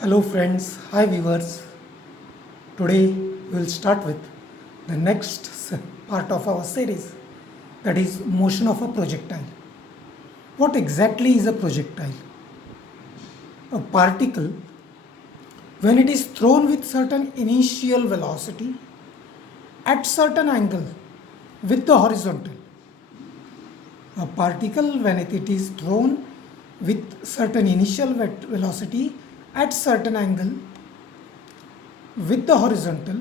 Hello friends, hi viewers. Today we will start with the next part of our series, that is motion of a projectile. What exactly is a projectile? A particle, when it is thrown with certain initial velocity at certain angle with the horizontal. A particle, when it is thrown with certain initial velocity at certain angle with the horizontal,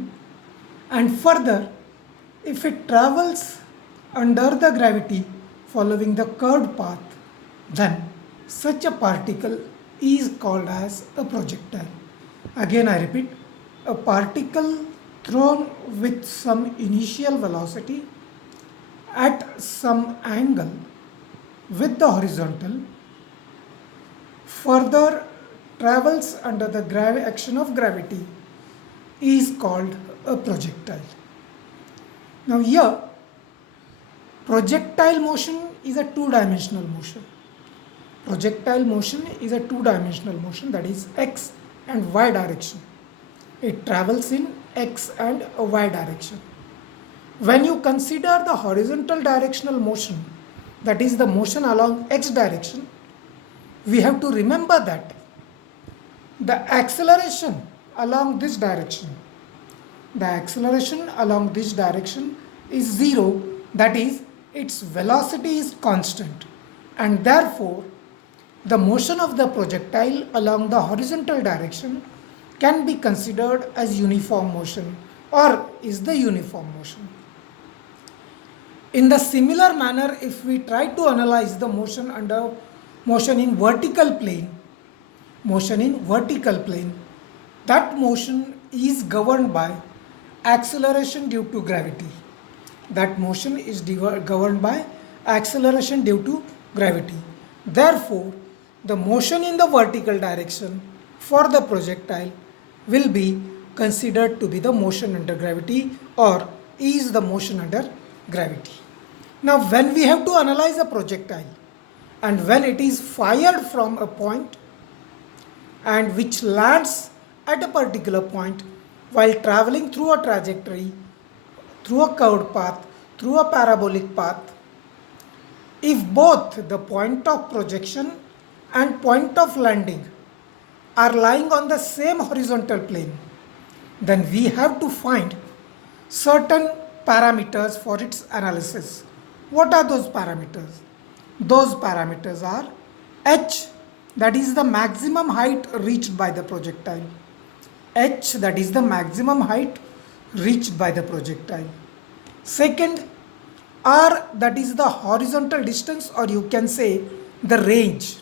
and further if it travels under the gravity following the curved path, then such a particle is called as a projectile. Again I repeat, a particle thrown with some initial velocity at some angle with the horizontal further travels under the action of gravity is called a projectile. Now here, projectile motion is a two-dimensional motion. Projectile motion is a two-dimensional motion, that is x and y direction. It travels in x and y direction. When you consider the horizontal directional motion, that is the motion along x direction, we have to remember that the acceleration along this direction, is zero, that is its velocity is constant, and therefore the motion of the projectile along the horizontal direction can be considered as uniform motion or is the uniform motion. In the similar manner, if we try to analyze the motion in vertical plane, that motion is governed by acceleration due to gravity. Therefore, the motion in the vertical direction for the projectile will be considered to be the motion under gravity or is the motion under gravity. Now, when we have to analyze a projectile and when it is fired from a point and which lands at a particular point while traveling through a trajectory, through a curved path, through a parabolic path, if both the point of projection and point of landing are lying on the same horizontal plane, then we have to find certain parameters for its analysis. What are those parameters? Those parameters are h, that is the maximum height reached by the projectile. H, that is the maximum height reached by the projectile. Second, R, that is the horizontal distance, or you can say the range.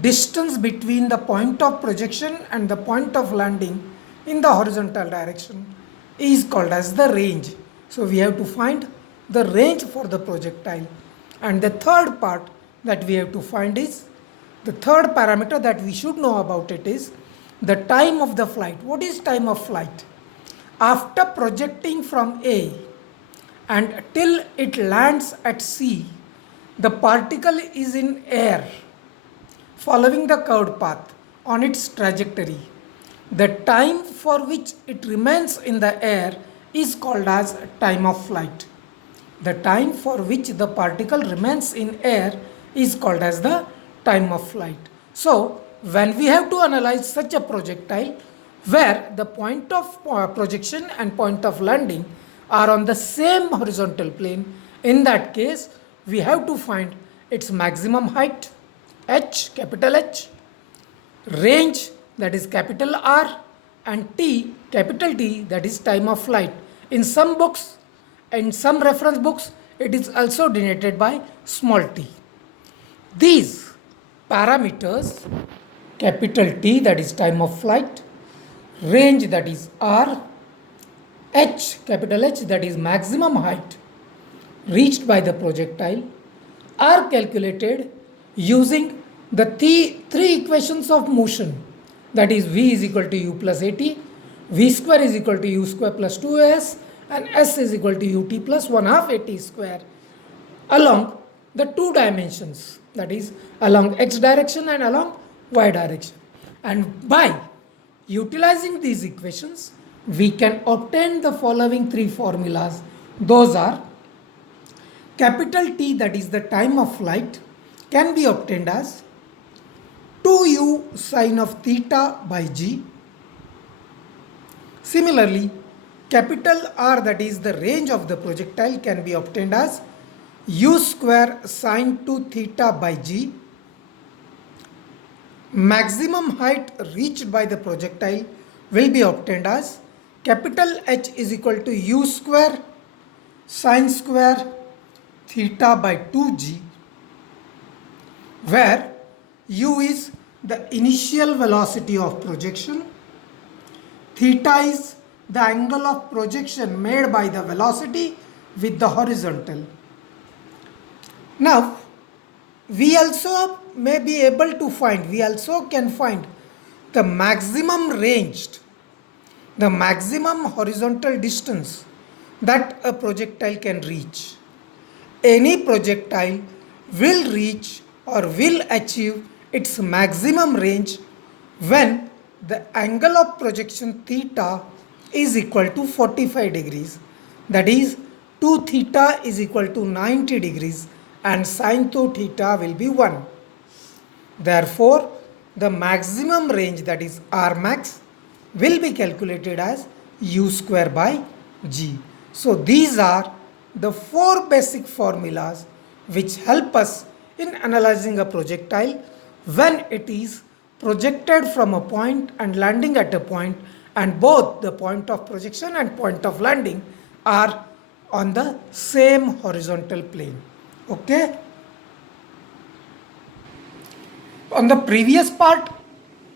Distance between the point of projection and the point of landing in the horizontal direction is called as the range. So we have to find the range for the projectile. And the third part that we have to find is, the third parameter that we should know about it is the time of the flight. What is time of flight? After projecting from A and till it lands at C, the particle is in air following the curved path on its trajectory. The time for which it remains in the air is called as time of flight. The time for which the particle remains in air is called as the time of flight. So, when we have to analyze such a projectile where the point of projection and point of landing are on the same horizontal plane, in that case we have to find its maximum height, h, capital H, range, that is capital R, and T, capital T, that is time of flight. In some books, in some reference books, it is also denoted by small t. These parameters, capital T, that is time of flight, range, that is R, h, capital H, that is maximum height reached by the projectile, are calculated using the three equations of motion, that is v is equal to u plus at, v square is equal to u square plus 2s, and s is equal to ut plus 1 half at square, along the two dimensions, that is along x direction and along y direction. And by utilizing these equations, we can obtain the following three formulas. Those are capital T, that is the time of flight, can be obtained as 2u sine of theta by g. Similarly, capital R, that is the range of the projectile, can be obtained as u square sine 2 theta by g. Maximum height reached by the projectile will be obtained as capital H is equal to u square sine square theta by 2g, where u is the initial velocity of projection, theta is the angle of projection made by the velocity with the horizontal. Now, we also may be able to find, we also can find the maximum ranged, the maximum horizontal distance that a projectile can reach. Any projectile will reach or will achieve its maximum range when the angle of projection theta is equal to 45 degrees. That is, 2 theta is equal to 90 degrees and sine 2 theta will be 1. Therefore, the maximum range, that is R max, will be calculated as u square by g. So these are the four basic formulas which help us in analyzing a projectile when it is projected from a point and landing at a point, and both the point of projection and point of landing are on the same horizontal plane. Okay? On the previous part,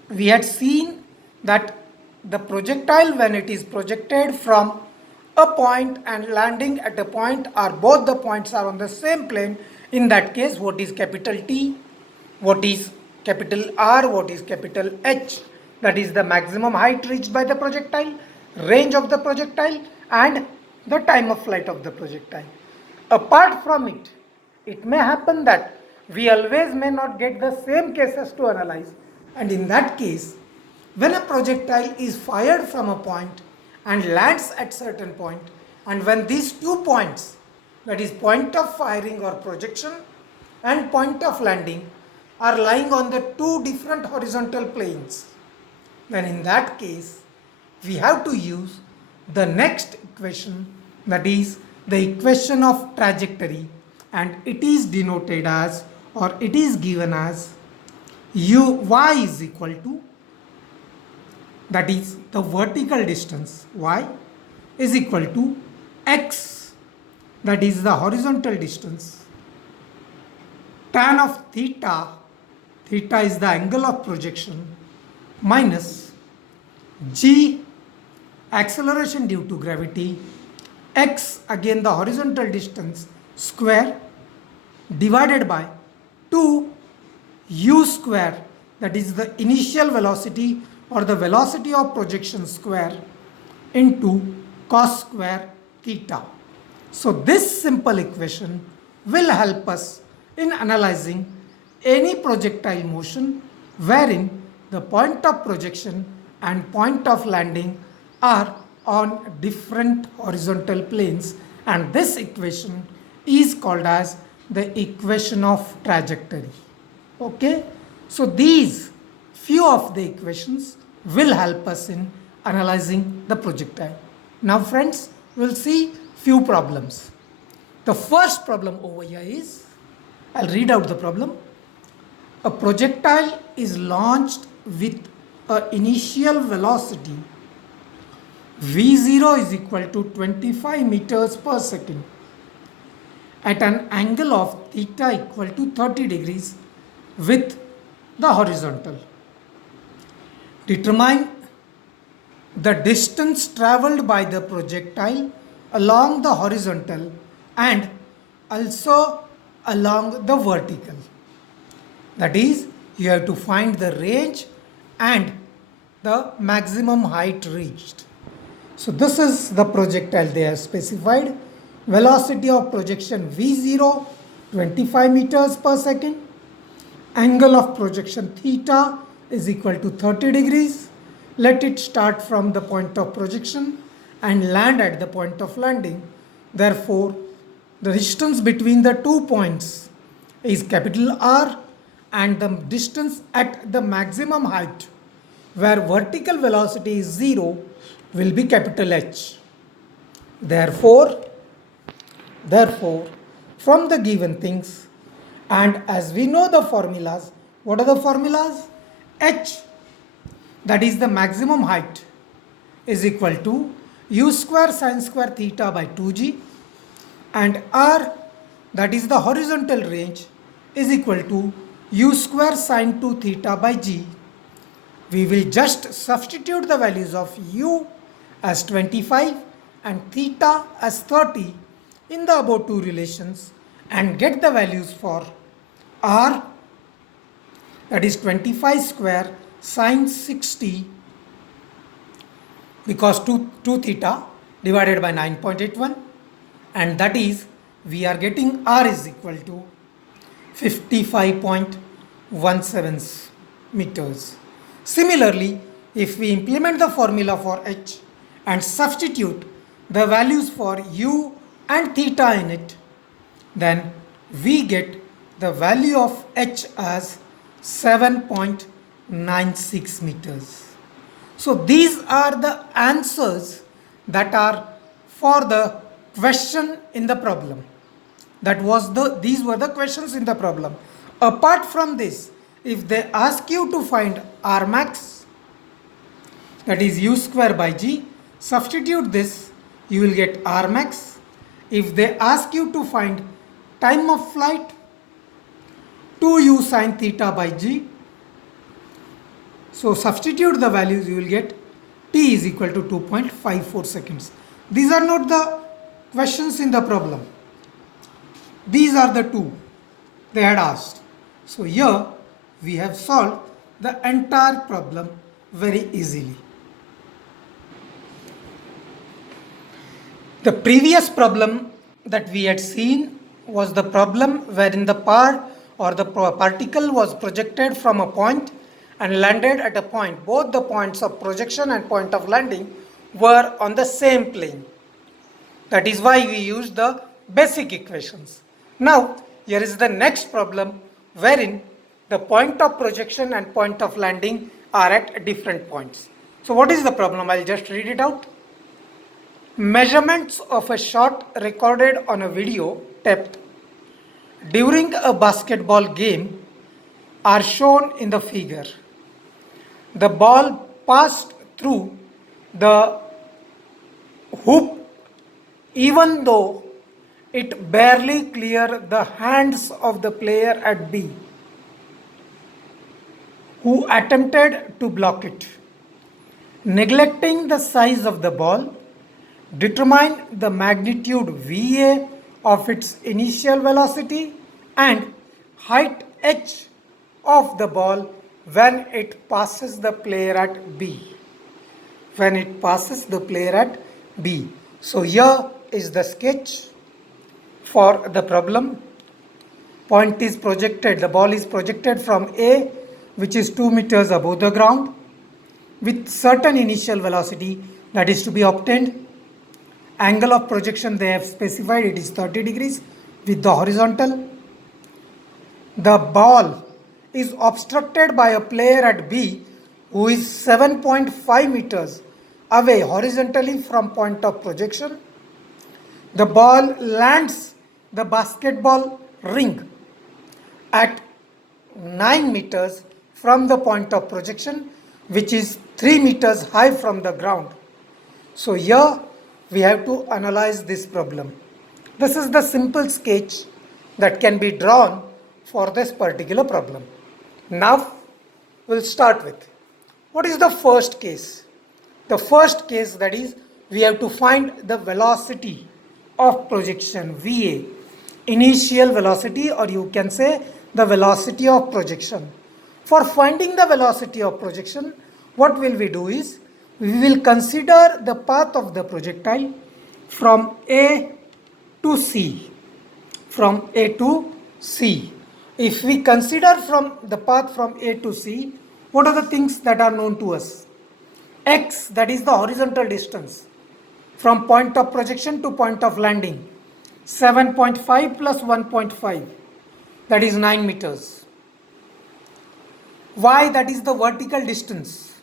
we had seen that the projectile, when it is projected from a point and landing at a point, or both the points are on the same plane, in that case, what is capital T, what is capital R, what is capital H, that is the maximum height reached by the projectile, range of the projectile, and the time of flight of the projectile. Apart from it, it may happen that we always may not get the same cases to analyze, and in that case, when a projectile is fired from a point and lands at certain point, and when these 2 points, that is point of firing or projection and point of landing, are lying on the 2 different horizontal planes, then in that case we have to use the next equation, that is the equation of trajectory, and it is denoted as, or it is given as y is equal to, that is the vertical distance y is equal to x, that is the horizontal distance, tan of theta, theta is the angle of projection, minus g, acceleration due to gravity, x, again the horizontal distance, square, divided by 2 u square, that is the initial velocity or the velocity of projection square, into cos square theta. So this simple equation will help us in analyzing any projectile motion wherein the point of projection and point of landing are on different horizontal planes, and this equation is called as the equation of trajectory. Okay, so these few of the equations will help us in analyzing the projectile. Now friends, we'll see few problems. The first problem over here is, I'll read out the problem. A projectile is launched with an initial velocity v0 is equal to 25 meters per second at an angle of theta equal to 30 degrees with the horizontal. Determine the distance travelled by the projectile along the horizontal and also along the vertical. That is, you have to find the range and the maximum height reached. So this is the projectile they have specified. Velocity of projection v0, 25 meters per second. Angle of projection theta is equal to 30 degrees. Let it start from the point of projection and land at the point of landing. Therefore, the distance between the 2 points is capital R, and the distance at the maximum height where vertical velocity is 0 will be capital H. Therefore, from the given things, and as we know the formulas, what are the formulas? H, that is the maximum height, is equal to u square sin square theta by 2g, and R, that is the horizontal range, is equal to u square sin 2 theta by g. We will just substitute the values of u as 25 and theta as 30 in the above two relations and get the values for R, that is 25 square sin 60, because 2 theta divided by 9.81, and that is we are getting R is equal to 55.17 meters. Similarly, if we implement the formula for H and substitute the values for u and theta in it, then we get the value of H as 7.96 meters. So these are the answers that are for the question in the problem. These were the questions in the problem. Apart from this, if they ask you to find R max, that is u square by g, substitute this, you will get R max. If they ask you to find time of flight, 2u sin theta by g, so substitute the values, you will get t is equal to 2.54 seconds. These are not the questions in the problem. These are the two they had asked. So here we have solved the entire problem very easily. The previous problem that we had seen was the problem wherein the part or the particle was projected from a point and landed at a point. Both the points of projection and point of landing were on the same plane. That is why we used the basic equations. Now, here is the next problem wherein the point of projection and point of landing are at different points. So what is the problem? I'll just read it out. Measurements of a shot recorded on a video tape during a basketball game are shown in the figure. The ball passed through the hoop even though it barely cleared the hands of the player at B, who attempted to block it. Neglecting the size of the ball, determine the magnitude VA of its initial velocity and height h of the ball when it passes the player at B. When it passes the player at B. So here is the sketch for the problem. Point is projected, the ball is projected from A, which is 2 meters above the ground, with certain initial velocity that is to be obtained. Angle of projection they have specified, it is 30 degrees with the horizontal. The ball is obstructed by a player at B who is 7.5 meters away horizontally from point of projection. The ball lands the basketball ring at 9 meters from the point of projection, which is 3 meters high from the ground. So here we have to analyze this problem. This is the simple sketch that can be drawn for this particular problem. Now we'll start with what is the first case. The first case, that is, we have to find the velocity of projection, VA, initial velocity, or you can say the velocity of projection. For finding the velocity of projection, what will we do is, we will consider the path of the projectile from A to C. From A to C. If we consider from the path from A to C, What are the things that are known to us? X, that is the horizontal distance from point of projection to point of landing. 7.5 plus 1.5, that is 9 meters. Y, that is the vertical distance.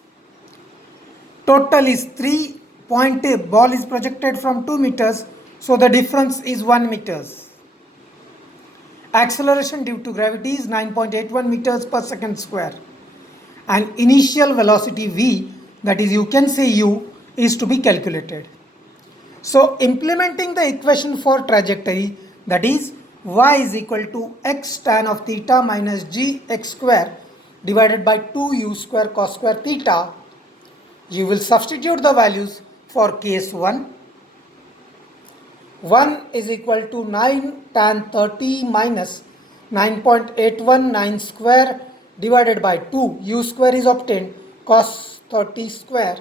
Total is 3. Point A, ball is projected from 2 meters, so the difference is 1 meters. Acceleration due to gravity is 9.81 meters per second square. And initial velocity v, that is you can say u, is to be calculated. So implementing the equation for trajectory, that is y is equal to x tan of theta minus g x square divided by 2u square cos square theta, you will substitute the values for case 1. 1 is equal to 9 tan 30 minus 9.819 square divided by 2, u square is obtained, cos 30 square,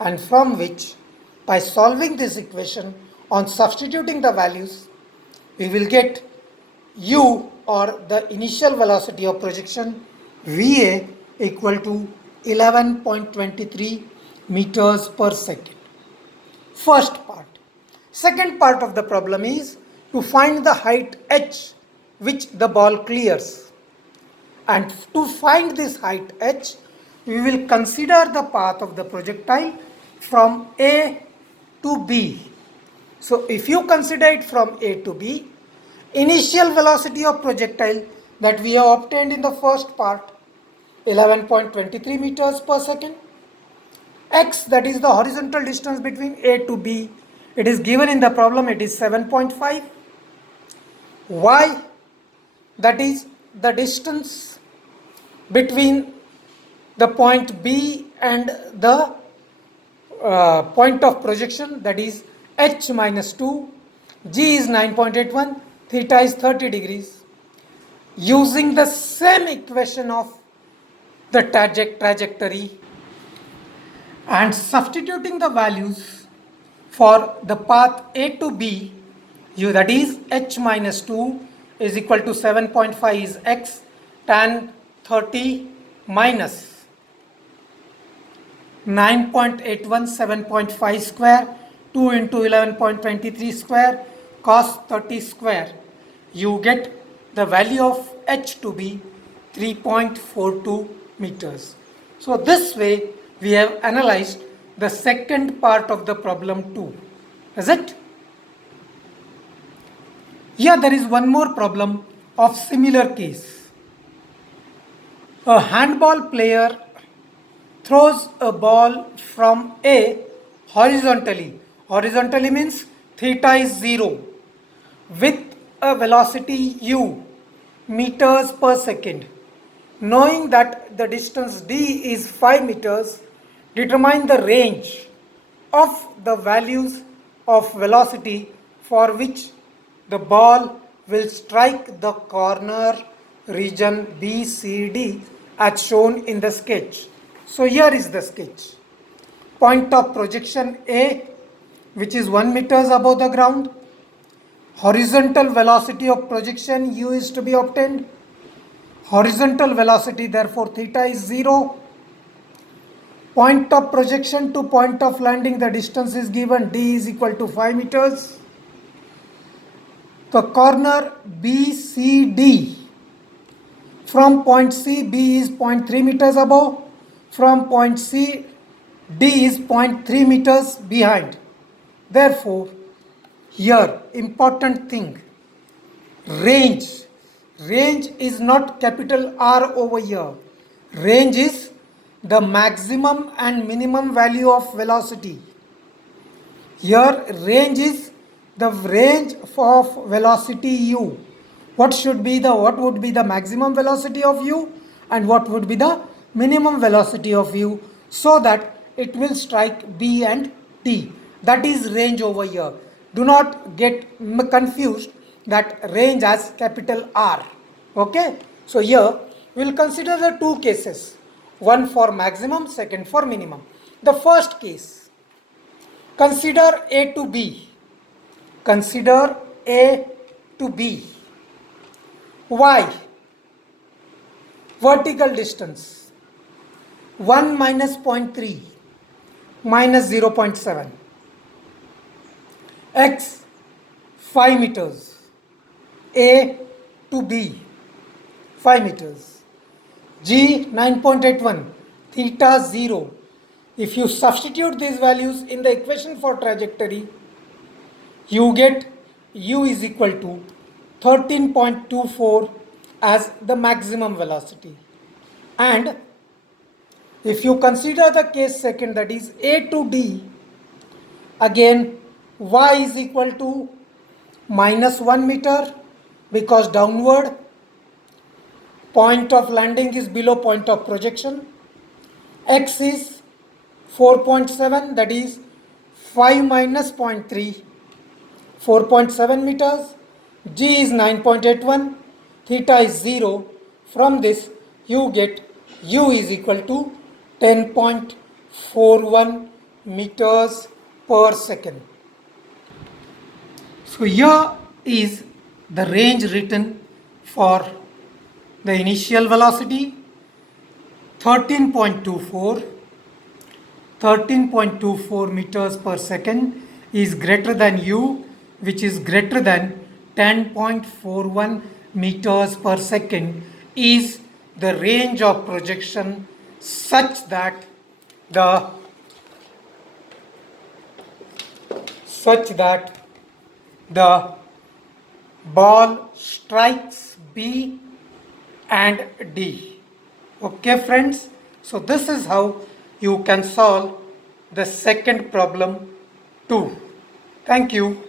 and from which, by solving this equation on substituting the values, we will get u, or the initial velocity of projection, va, equal to 11.23 meters per second. First part. Second part of the problem is to find the height h which the ball clears. And to find this height h, we will consider the path of the projectile from A to B. So if you consider it from A to B, initial velocity of projectile that we have obtained in the first part, 11.23 meters per second. X, that is the horizontal distance between A to B, it is given in the problem, it is 7.5. Y, that is the distance between the point B and the point of projection, that is h minus 2. G is 9.81, theta is 30 degrees. Using the same equation of the trajectory and substituting the values for the path A to B, that is h minus 2 is equal to 7.5 is x tan 30 minus 9.81 7.5 square 2 into 11.23 square cos 30 square. You get the value of h to be 3.42 meters. So this way we have analyzed the second part of the problem too. Is it? Here there is one more problem of similar case. A handball player throws a ball from A horizontally. Horizontally means theta is 0 with a velocity u meters per second. Knowing that the distance d is 5 meters, determine the range of the values of velocity for which the ball will strike the corner region BCD as shown in the sketch. So here is the sketch. Point of projection A, which is 1 meters above the ground. Horizontal velocity of projection u is to be obtained. Horizontal velocity, therefore theta is 0. Point of projection to point of landing, the distance is given, d is equal to 5 meters. The corner BCD, from point C, B is 0.3 meters above. From point C, D is 0.3 meters behind. Therefore, here important thing, range. Range is not capital R over here. Range is the maximum and minimum value of velocity. Here range is the range of velocity u. What would be the maximum velocity of u and what would be the minimum velocity of u, so that it will strike B and D. That is range over here. Do not get confused that range as capital R. Okay. So here we will consider the two cases. One for maximum, second for minimum. The first case, consider A to B. Consider A to B. Y, vertical distance. 1 minus 0.3 minus 0.7. X 5 meters. A to B 5 meters. G 9.81. Theta 0. If you substitute these values in the equation for trajectory, you get u is equal to 13.24 as the maximum velocity. And if you consider the case second, that is A to D, again y is equal to minus 1 meter because downward, point of landing is below point of projection. X is 4.7, that is 5 minus 0.3, 4.7 meters. G is 9.81, theta is 0. From this you get u is equal to 10.41 meters per second. So here is the range written for the initial velocity 13.24 meters per second is greater than u, which is greater than 10.41 meters per second, is the range of projection such that the ball strikes B and D. Okay friends, so this is how you can solve the second problem too. Thank you.